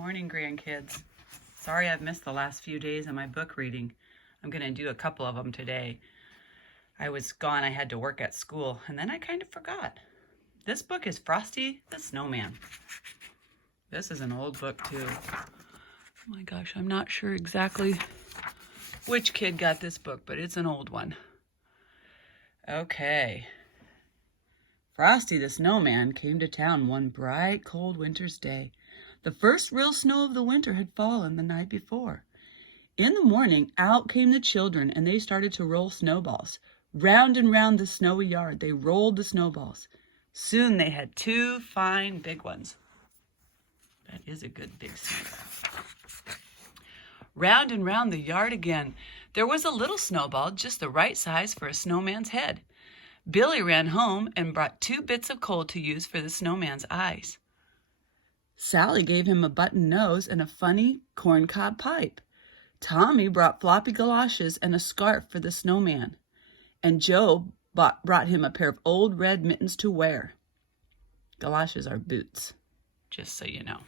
morning, grandkids. Sorry I've missed the last few days of my book reading. I'm going to do a couple of them today. I was gone, I had to work at school, and then I kind of forgot. This book is Frosty the Snowman. This is an old book too. Oh my gosh, I'm not sure exactly which kid got this book, but it's an old one. Okay. Frosty the Snowman came to town one bright, cold winter's day. The first real snow of the winter had fallen the night before. In the morning, out came the children, and they started to roll snowballs. Round and round the snowy yard, they rolled the snowballs. Soon they had two fine big ones. That is a good big snowball. Round and round the yard again. There was a little snowball, just the right size for a snowman's head. Billy ran home and brought 2 bits of coal to use for the snowman's eyes. Sally gave him a button nose and a funny corncob pipe. Tommy brought floppy galoshes and a scarf for the snowman. And Joe brought him a pair of old red mittens to wear. Galoshes are boots, just so you know.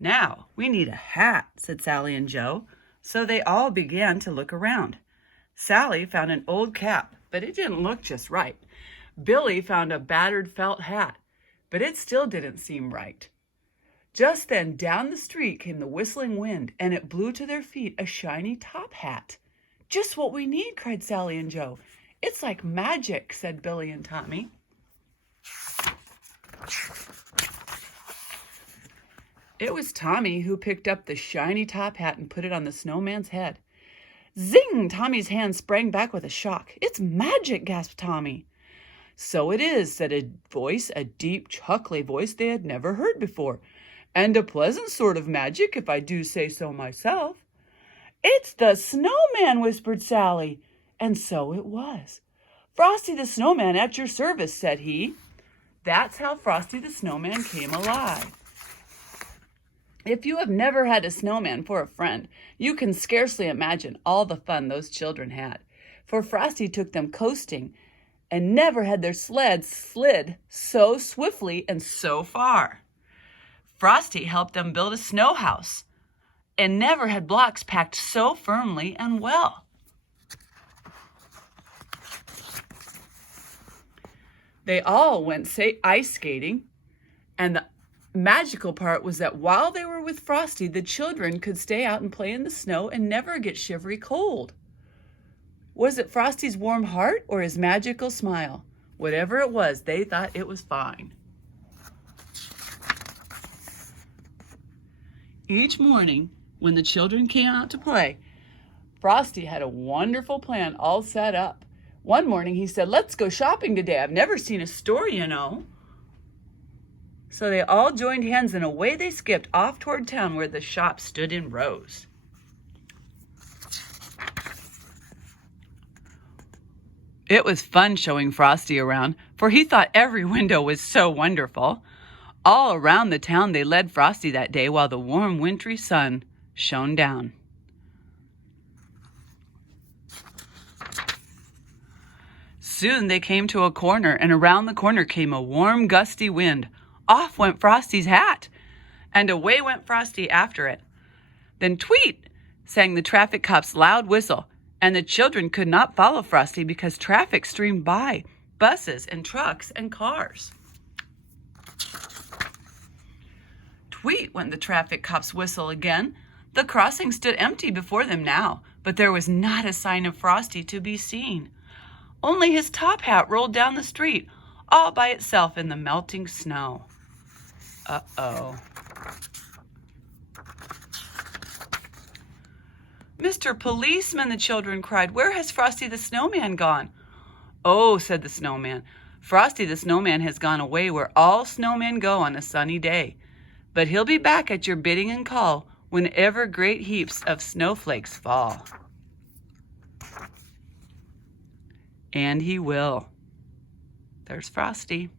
Now, we need a hat, said Sally and Joe. So they all began to look around. Sally found an old cap, but it didn't look just right. Billy found a battered felt hat, but it still didn't seem right. Just then, down the street came the whistling wind, and it blew to their feet a shiny top hat. Just what we need, cried Sally and Joe. It's like magic, said Billy and Tommy. It was Tommy who picked up the shiny top hat and put it on the snowman's head. Zing! Tommy's hand sprang back with a shock. It's magic, gasped Tommy. So it is, said a voice, a deep, chuckly voice they had never heard before. And a pleasant sort of magic, if I do say so myself. It's the snowman, whispered Sally. And so it was. Frosty the Snowman at your service, said he. That's how Frosty the Snowman came alive. If you have never had a snowman for a friend, you can scarcely imagine all the fun those children had. For Frosty took them coasting, and never had their sleds slid so swiftly and so far. Frosty helped them build a snow house, and never had blocks packed so firmly and well. They all went ice skating, and the magical part was that while they were with Frosty, the children could stay out and play in the snow and never get shivery cold. Was it Frosty's warm heart or his magical smile? Whatever it was, they thought it was fine. Each morning, when the children came out to play, Frosty had a wonderful plan all set up. One morning he said, "Let's go shopping today. I've never seen a store, you know." So they all joined hands and away they skipped off toward town where the shops stood in rows. It was fun showing Frosty around, for he thought every window was so wonderful. All around the town they led Frosty that day while the warm wintry sun shone down. Soon they came to a corner, and around the corner came a warm, gusty wind. Off went Frosty's hat, and away went Frosty after it. Then tweet sang the traffic cop's loud whistle, and the children could not follow Frosty because traffic streamed by, buses and trucks and cars. Tweet went the traffic cop's whistle again. The crossing stood empty before them now, but there was not a sign of Frosty to be seen. Only his top hat rolled down the street, all by itself in the melting snow. Uh-oh. Mr. Policeman, the children cried, where has Frosty the Snowman gone? Oh, said the snowman, Frosty the Snowman has gone away where all snowmen go on a sunny day. But he'll be back at your bidding and call whenever great heaps of snowflakes fall. And he will. There's Frosty.